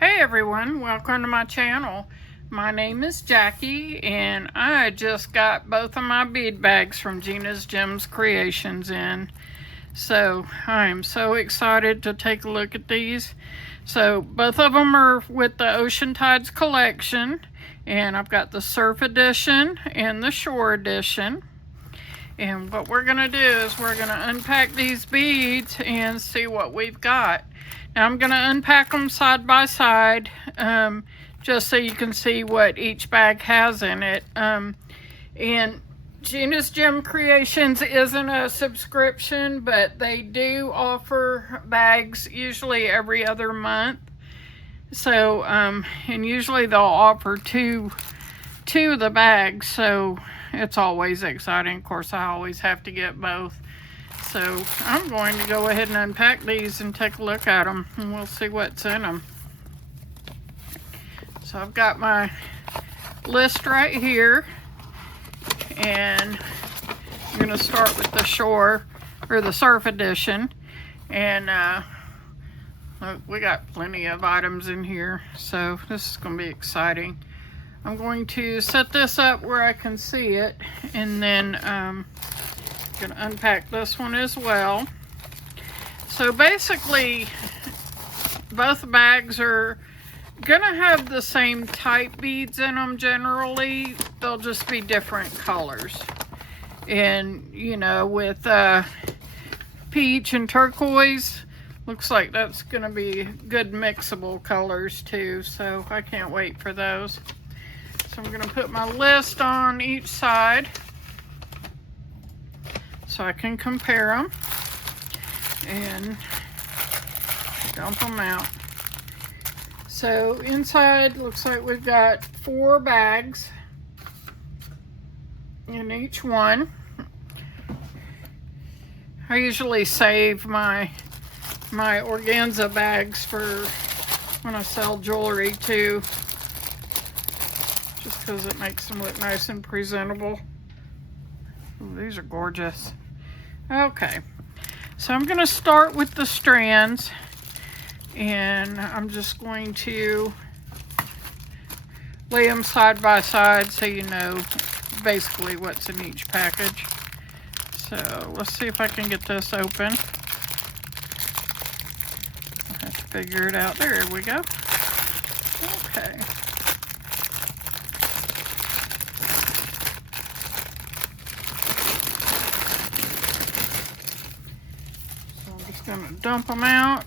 Hey everyone, welcome to my channel. My name is Jackie and I just got both of my bead bags from Gina's Gems Creations in. So I'm so excited to take a look at these. So both of them are with the Ocean Tides collection, and I've got the Surf Edition and the Shore Edition. And what we're going to do is we're going to unpack these beads and see what we've got. Now I'm going to unpack them side by side just so you can see what each bag has in it. And Gina's Gem Creations isn't a subscription, but they do offer bags usually every other month. So, and usually they'll offer two of the bags, so it's always exciting. Of course, I always have to get both. So I'm going to go ahead and unpack these and take a look at them, and we'll see what's in them. So I've got my list right here, and I'm going to start with the Shore, or the Surf Edition. And look, we got plenty of items in here, so this is going to be exciting. I'm going to set this up where I can see it, and then I'm going to unpack this one as well. So basically, both bags are going to have the same type beads in them generally. They'll just be different colors. And, you know, with peach and turquoise, looks like that's going to be good mixable colors too. So I can't wait for those. So I'm going to put my list on each side so I can compare them and dump them out. So inside looks like we've got 4 bags in each one. I usually save my organza bags for when I sell jewelry too, just because it makes them look nice and presentable. Ooh, these are gorgeous. Okay, so I'm going to start with the strands, and I'm just going to lay them side by side so you know basically what's in each package. So let's see if I can get this open. I have to figure it out. There we go. Okay. Going to dump them out,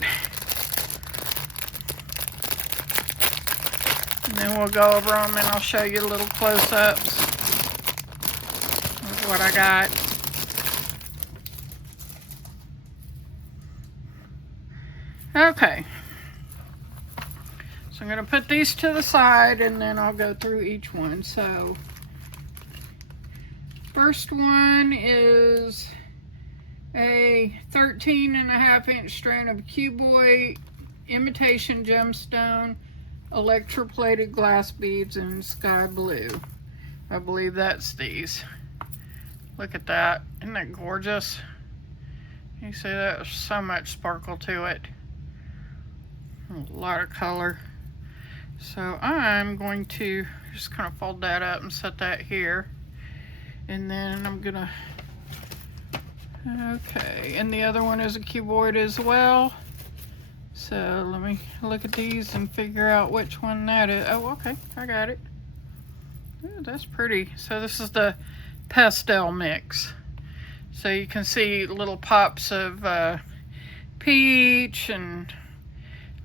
and then we'll go over them and I'll show you little close-ups of what I got. Okay, so I'm going to put these to the side and then I'll go through each one. So first one is a 13.5-inch strand of cuboid imitation gemstone electroplated glass beads in sky blue. I believe that's these. Look at that. Isn't that gorgeous? You see there's so much sparkle to it. A lot of color. So I'm going to just kind of fold that up and set that here. And then I'm gonna okay, and the other one is a cuboid as well. So let me look at these and figure out which one that is. Oh, okay, I got it. Ooh, that's pretty. So this is the pastel mix. So you can see little pops of peach and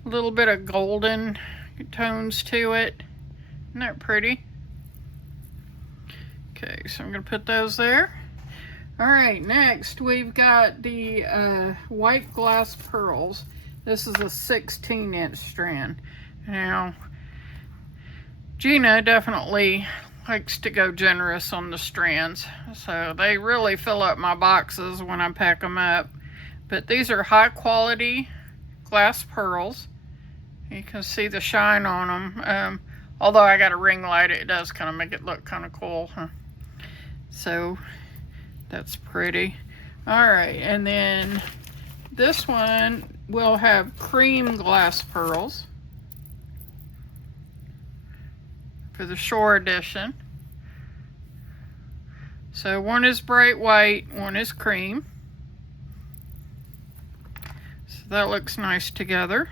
a little bit of golden tones to it. Isn't that pretty? Okay, so I'm going to put those there. Alright, next we've got the white glass pearls. This is a 16-inch strand. Now, Gina definitely likes to go generous on the strands, so they really fill up my boxes when I pack them up. But these are high quality glass pearls. You can see the shine on them. Although I got a ring light, it does kind of make it look kind of cool. Huh? So that's pretty. Alright, and then this one will have cream glass pearls. for the shore edition. So one is bright white, one is cream. So that looks nice together.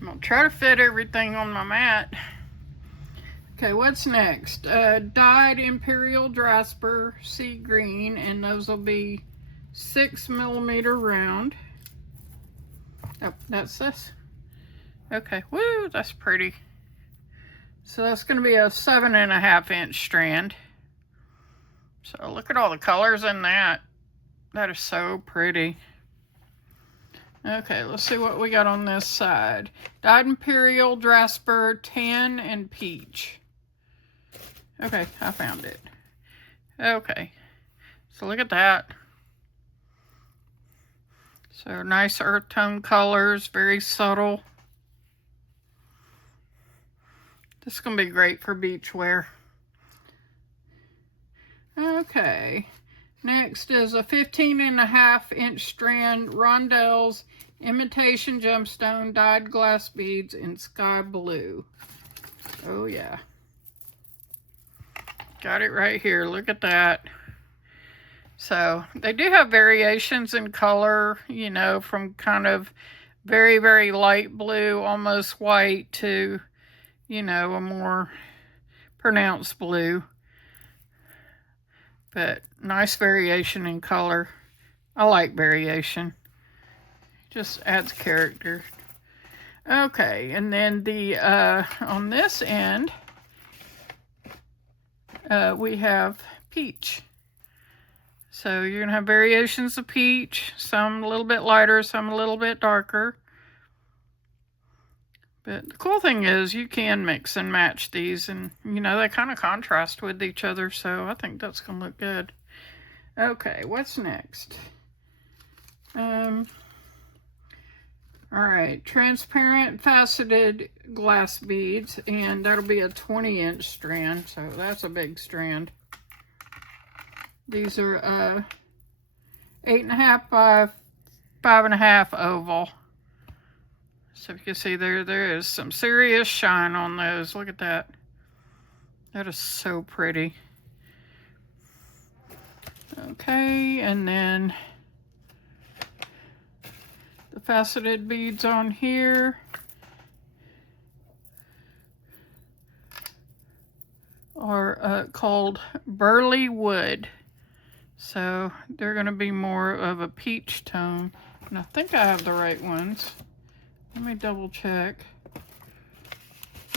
I'm gonna try to fit everything on my mat. Okay, what's next? Dyed Imperial Jasper Sea Green, and those will be 6mm round. Oh, that's this. Okay, woo, that's pretty. So that's going to be a 7.5-inch strand. So look at all the colors in that. That is so pretty. Okay, let's see what we got on this side. Dyed Imperial Jasper Tan and Peach. Okay, I found it. Okay, so look at that. So nice earth tone colors, very subtle. This is going to be great for beach wear. Okay, next is a 15.5-inch strand Rondell's Imitation Gemstone Dyed Glass Beads in Sky Blue. Oh yeah. Got it right here. Look at that. So they do have variations in color, you know, from kind of very, very light blue, almost white, to, you know, a more pronounced blue. But nice variation in color. I like variation. Just adds character. Okay, and then the on this end, we have peach. So you're going to have variations of peach, some a little bit lighter, some a little bit darker. But the cool thing is you can mix and match these, and you know, they kind of contrast with each other, so I think that's going to look good. Okay, what's next? Alright, transparent faceted glass beads, and that'll be a 20-inch strand, so that's a big strand. These are 8.5 by 5.5 oval. So you can see there is some serious shine on those. Look at that. That is so pretty. Okay, and then the faceted beads on here are called Burley Wood. So they're going to be more of a peach tone. And I think I have the right ones. Let me double check.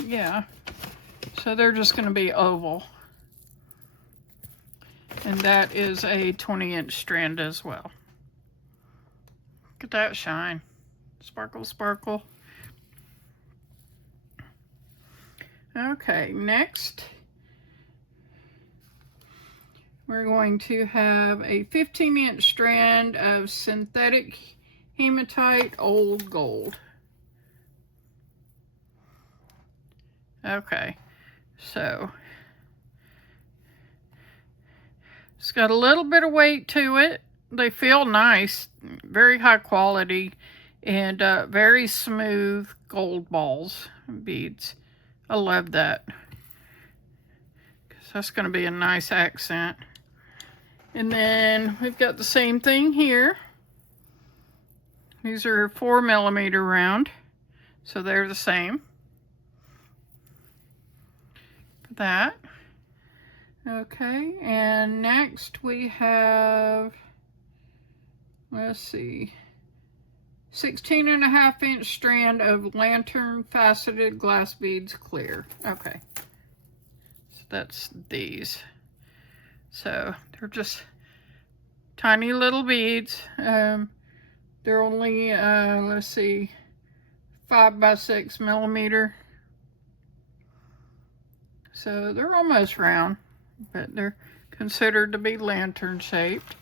Yeah. So they're just going to be oval. And that is a 20-inch strand as well. Look at that shine. Sparkle, sparkle. Okay, next we're going to have a 15-inch strand of synthetic hematite old gold. Okay, so it's got a little bit of weight to it. They feel nice, very high quality, and very smooth gold balls and beads. I love that, because that's going to be a nice accent. And then we've got the same thing here. These are 4mm round, so they're the same. For that. Okay, and next we have, let's see, 16.5-inch strand of lantern faceted glass beads clear. Okay, so that's these. So they're just tiny little beads. They're only, let's see, 5 by 6mm. So they're almost round, but they're considered to be lantern shaped.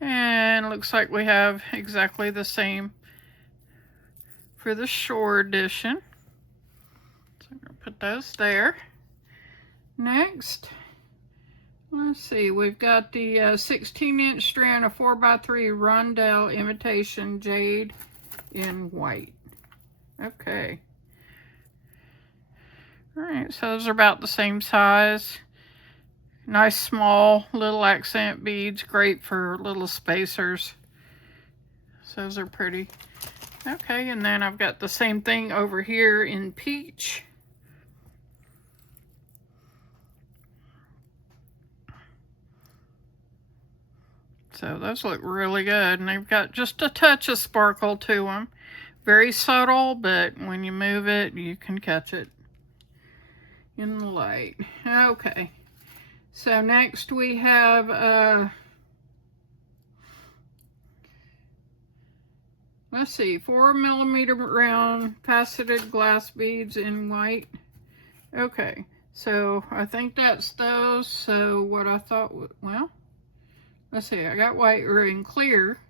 And looks like we have exactly the same for the shore edition. So I'm going to put those there. Next, let's see, we've got the 16-inch strand of 4x3 rondelle imitation jade in white. Okay. All right, so those are about the same size. Nice small little accent beads, great for little spacers. So those are pretty. Okay, and then I've got the same thing over here in peach. So those look really good, and they've got just a touch of sparkle to them. Very subtle, but when you move it, you can catch it in the light. Okay, so next we have, let's see, 4mm round faceted glass beads in white. Okay, so I think that's those. So what I thought, well, let's see, I got white in clear,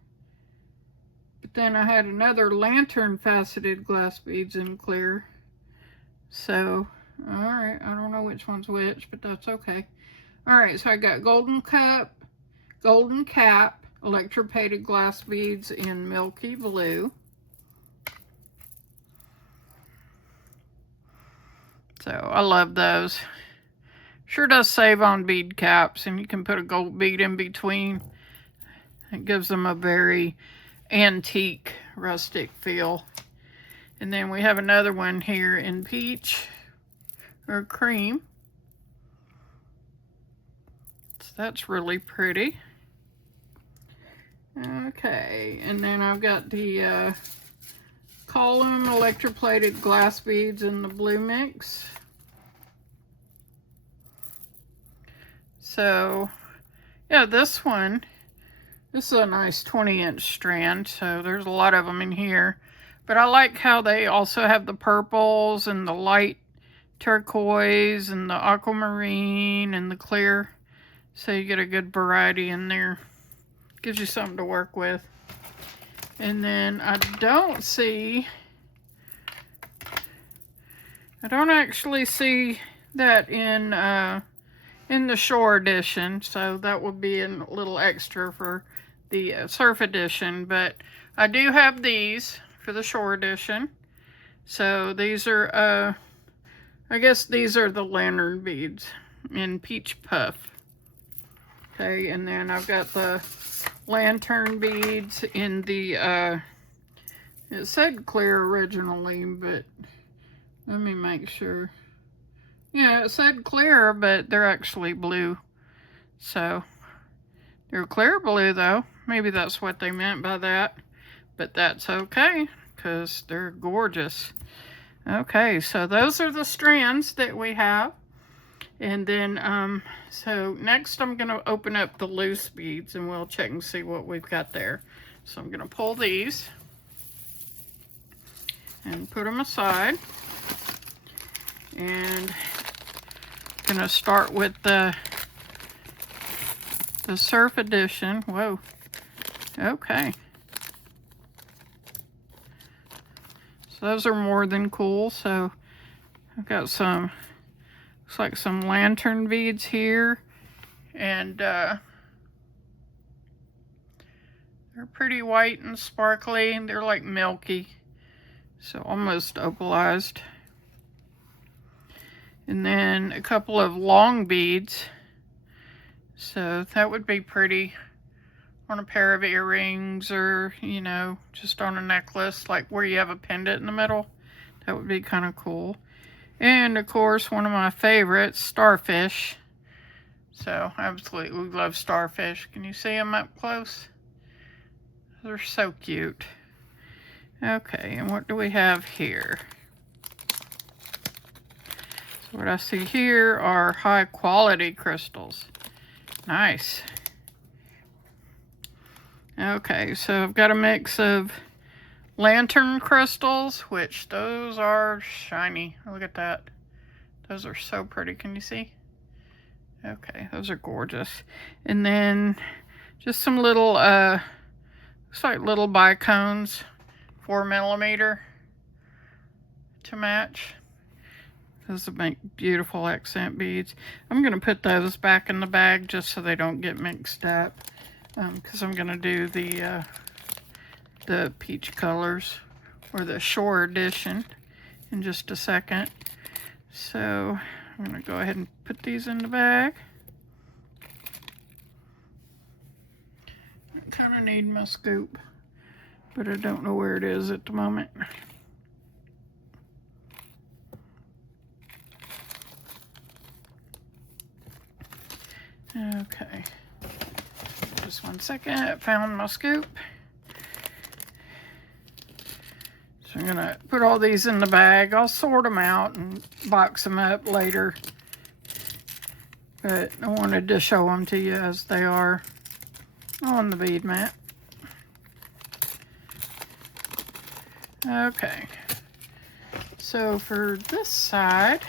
but then I had another lantern faceted glass beads in clear. So, all right, I don't know which one's which, but that's okay. All right, so I got golden cap, electroplated glass beads in milky blue. So I love those. Sure does save on bead caps, and you can put a gold bead in between. It gives them a very antique, rustic feel. And then we have another one here in peach or cream. So that's really pretty. Okay, and then I've got the column electroplated glass beads in the blue mix. So, yeah, this is a nice 20-inch strand, so there's a lot of them in here. But I like how they also have the purples and the light turquoise and the aquamarine and the clear. So you get a good variety in there. Gives you something to work with. And then I don't actually see that in the Shore edition, so that would be a little extra for the Surf edition. But I do have these for the Shore edition. So these are, I guess these are the lantern beads in peach puff. Okay, and then I've got the lantern beads in the, it said clear originally, but let me make sure. Yeah, it said clear, but they're actually blue. So, they're clear blue though. Maybe that's what they meant by that. But that's okay, because they're gorgeous. Okay, so those are the strands that we have. And then, so next I'm going to open up the loose beads and we'll check and see what we've got there. So I'm going to pull these and put them aside. And I'm going to start with the Surf edition. Whoa. Okay. So those are more than cool. So I've got some, looks like some lantern beads here. And they're pretty white and sparkly. And they're like milky. So almost opalized. And then a couple of long beads. So that would be pretty on a pair of earrings, or, you know, just on a necklace, like where you have a pendant in the middle. That would be kind of cool. And of course, one of my favorites, starfish. So I absolutely love starfish. Can you see them up close? They're so cute. Okay, and what do we have here? So what I see here are high quality crystals. Nice. Okay, so I've got a mix of lantern crystals, which those are shiny. Look at that. Those are so pretty. Can you see? Okay, those are gorgeous. And then just some little, looks like little bicones, 4mm to match. Those will make beautiful accent beads. I'm going to put those back in the bag just so they don't get mixed up. Because I'm going to do the peach colors, or the shore edition, in just a second. So I'm going to go ahead and put these in the bag. I kind of need my scoop, but I don't know where it is at the moment. Okay, just one second. I found my scoop. So I'm gonna put all these in the bag. I'll sort them out and box them up later, but I wanted to show them to you as they are on the bead mat. Okay, so for this side,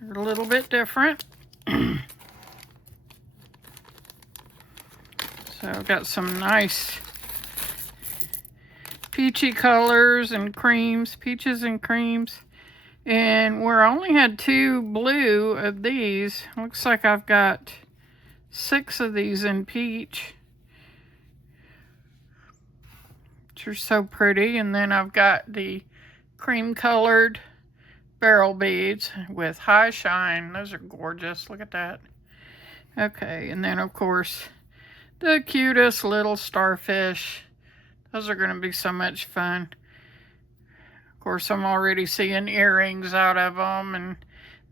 they're a little bit different. So I've got some nice peachy colors and creams, peaches and creams. And where I only had 2 blue of these, looks like I've got 6 of these in peach, which are so pretty. And then I've got the cream colored barrel beads with high shine. Those are gorgeous. Look at that. Okay, and then of course the cutest little starfish. Those are going to be so much fun. Of course, I'm already seeing earrings out of them and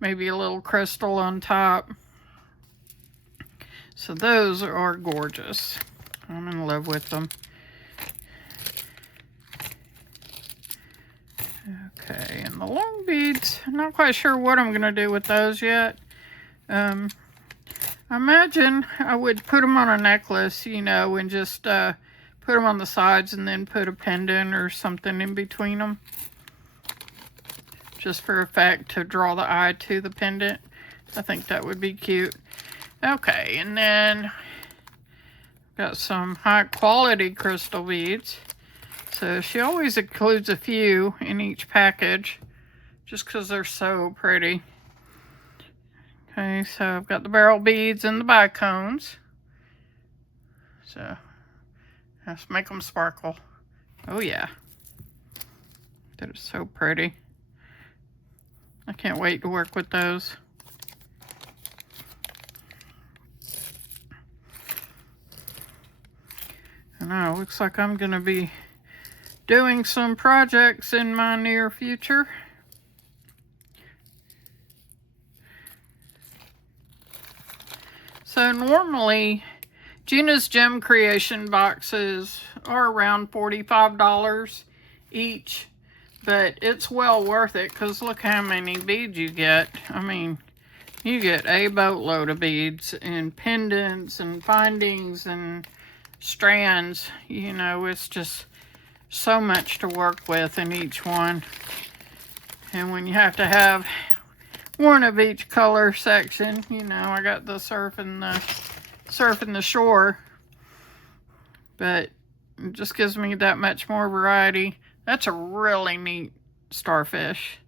maybe a little crystal on top. So those are gorgeous. I'm in love with them. Okay, and the long beads, I'm not quite sure what I'm going to do with those yet. I imagine I would put them on a necklace, you know, and just put them on the sides and then put a pendant or something in between them. Just for effect, to draw the eye to the pendant. I think that would be cute. Okay, and then got some high quality crystal beads. So she always includes a few in each package just because they're so pretty. Okay, so I've got the barrel beads and the bicones. So let's make them sparkle. Oh yeah. That is so pretty. I can't wait to work with those. I know, looks like I'm going to be doing some projects in my near future. So normally Gina's Gem Creation boxes are around $45 each, but it's well worth it because look how many beads you get. I mean, you get a boatload of beads and pendants and findings and strands. You know, it's just so much to work with in each one. And when you have to have one of each color section, you know, I got the surf and the shore, but it just gives me that much more variety. That's a really neat starfish.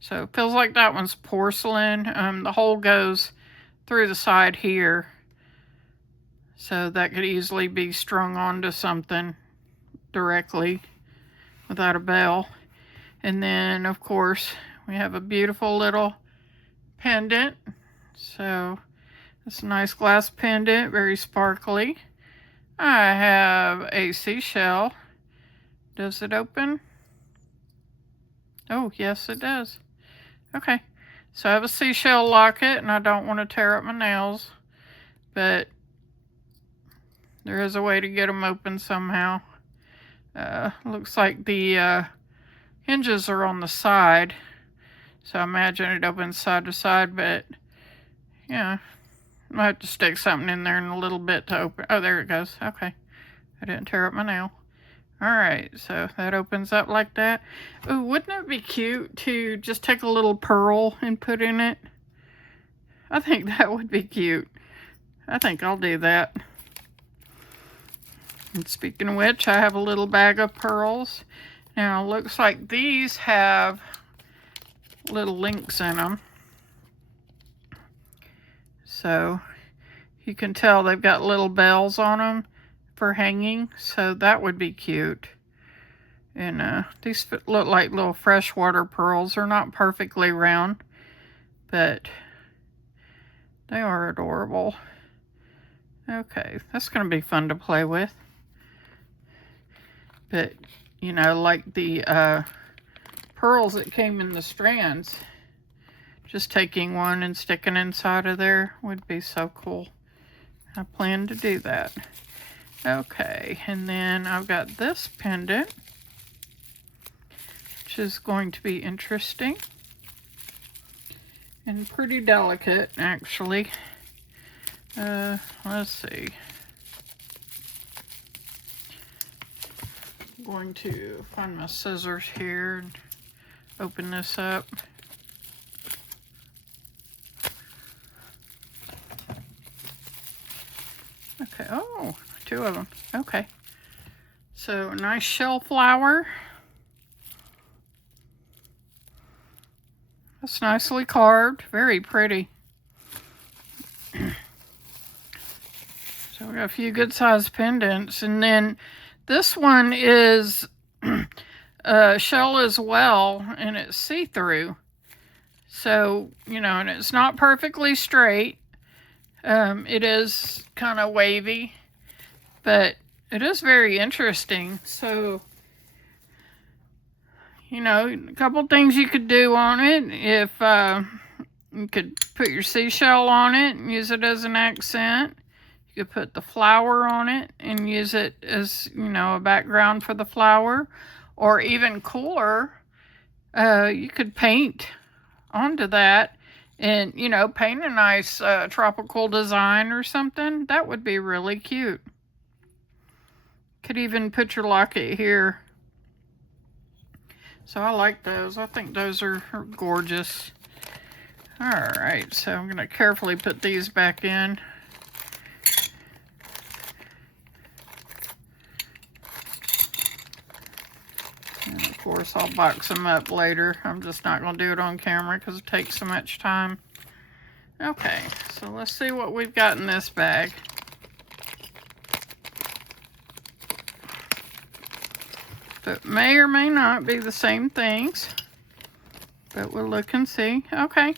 So it feels like that one's porcelain. The hole goes through the side here, so that could easily be strung onto something directly without a bell. And then of course we have a beautiful little pendant. So it's a nice glass pendant, very sparkly. I have a seashell. Does it open? Oh, yes it does. Okay, so I have a seashell locket, and I don't want to tear up my nails, but there is a way to get them open somehow. Looks like the hinges are on the side, so I imagine it opens side to side, but yeah, I might have to stick something in there in a little bit to open. Oh, there it goes. Okay, I didn't tear up my nail. Alright, so that opens up like that. Ooh, wouldn't it be cute to just take a little pearl and put in it? I think that would be cute. I think I'll do that. And speaking of which, I have a little bag of pearls. Now, it looks like these have little links in them. So you can tell they've got little bells on them for hanging. So that would be cute. And these look like little freshwater pearls. They're not perfectly round, but they are adorable. Okay, that's going to be fun to play with. But, you know, like the pearls that came in the strands, just taking one and sticking inside of there would be so cool. I plan to do that. Okay, and then I've got this pendant, which is going to be interesting and pretty delicate, actually. Let's see. I'm going to find my scissors here and open this up. Okay, oh, two of them. Okay. So, a nice shell flower. That's nicely carved. Very pretty. So, we got a few good sized pendants. And then this one is shell as well, and it's see-through. So, you know, and it's not perfectly straight. It is kind of wavy, but it is very interesting. So, you know, a couple things you could do on it. If you could put your seashell on it and use it as an accent. You could put the flower on it and use it as, you know, a background for the flower. Or even cooler, you could paint onto that and, you know, paint a nice tropical design or something. That would be really cute. Could even put your locket here. So I like those. I think those are gorgeous. Alright, so I'm going to carefully put these back in. And of course I'll box them up later. I'm just not going to do it on camera because it takes so much time. Okay, so let's see what we've got in this bag. But may or may not be the same things. But we'll look and see. Okay,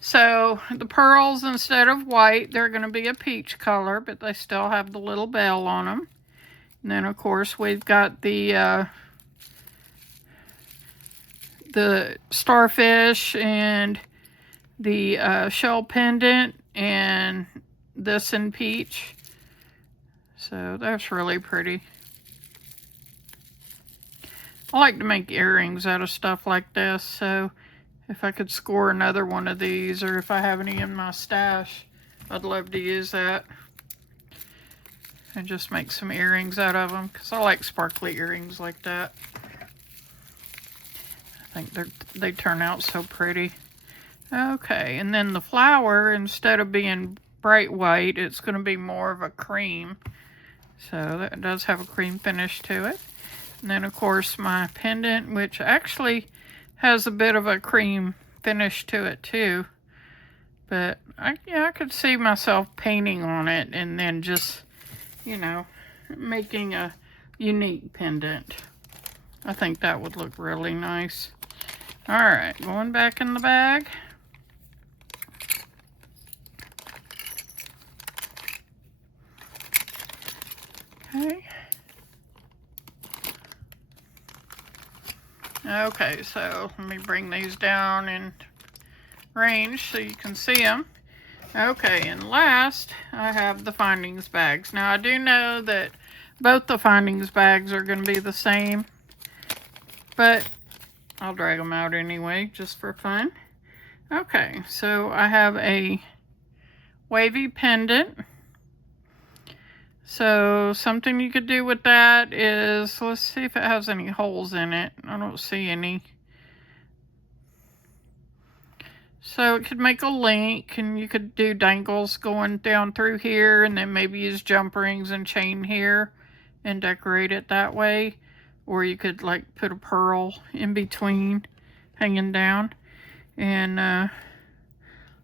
so the pearls, instead of white, they're going to be a peach color, but they still have the little bell on them. And then of course we've got the starfish and the shell pendant and this in peach. So that's really pretty. I like to make earrings out of stuff like this, so if I could score another one of these, or if I have any in my stash, I'd love to use that. And just make some earrings out of them, because I like sparkly earrings like that. I think they turn out so pretty. Okay, and then the flower, instead of being bright white, it's going to be more of a cream. So that does have a cream finish to it. And then of course my pendant, which actually has a bit of a cream finish to it too. But I could see myself painting on it and then just, you know, making a unique pendant. I think that would look really nice. Alright, going back in the bag. Okay. Okay, so let me bring these down in range so you can see them. Okay, and last, I have the findings bags. Now, I do know that both the findings bags are going to be the same, but I'll drag them out anyway, just for fun. Okay, so I have a wavy pendant. So something you could do with that is, let's see if it has any holes in it. I don't see any. So it could make a link, and you could do dangles going down through here, and then maybe use jump rings and chain here and decorate it that way. or you could like put a pearl in between hanging down. And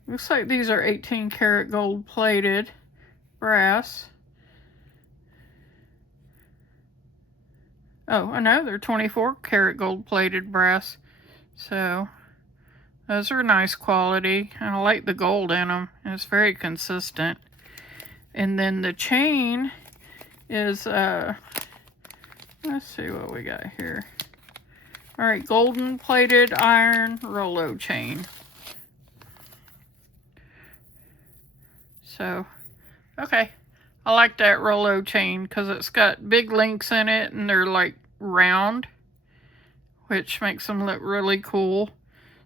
looks like these are 18 karat gold plated brass. Oh, I know, they're 24 karat gold plated brass. So those are nice quality. I like the gold in them. It's very consistent. And then the chain is, let's see what we got here. All right, golden plated iron Rollo chain. So, okay. I like that Rollo chain because it's got big links in it and they're like round, which makes them look really cool.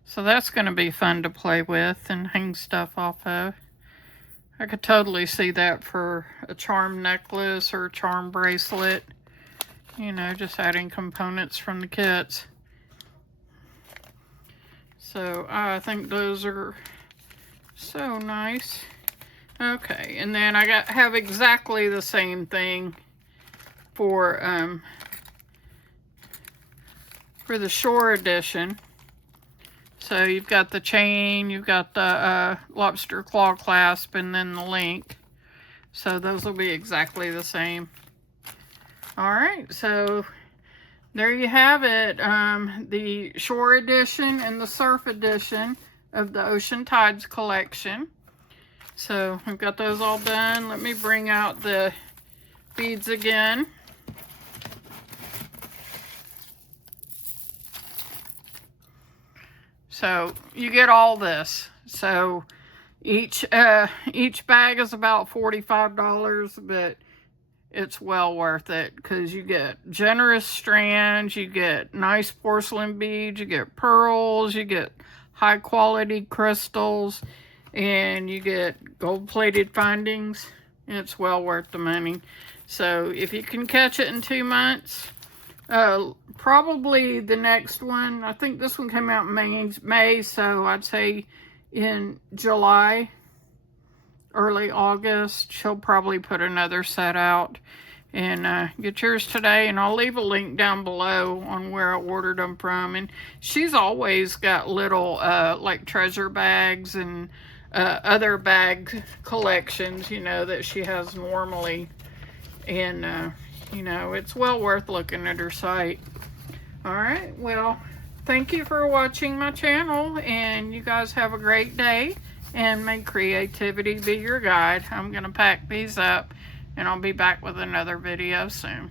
So that's going to be fun to play with and hang stuff off of. I could totally see that for a charm necklace or a charm bracelet. You know, just adding components from the kits. So I think those are so nice. Okay, and then I have exactly the same thing for the Shore edition. So you've got the chain, you've got the lobster claw clasp, and then the link. So those will be exactly the same. All right, so there you have it. The Shore edition and the Surf edition of the Ocean Tides collection. So I've got those all done. Let me bring out the beads again. So you get all this. So each bag is about $45, but it's well worth it because you get generous strands, you get nice porcelain beads, you get pearls, you get high quality crystals, and you get gold plated findings. It's well worth the money. So if you can catch it in 2 months, probably the next one, I think this one came out in May, so I'd say in July, early August, she'll probably put another set out. And get yours today, and I'll leave a link down below on where I ordered them from. And she's always got little like treasure bags and other bag collections, you know, that she has normally. And you know, it's well worth looking at her site. All right, well, thank you for watching my channel, and you guys have a great day, and may creativity be your guide. I'm gonna pack these up, and I'll be back with another video soon.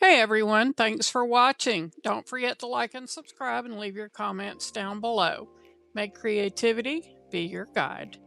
Hey everyone, thanks for watching. Don't forget to like and subscribe and leave your comments down below. May creativity be your guide.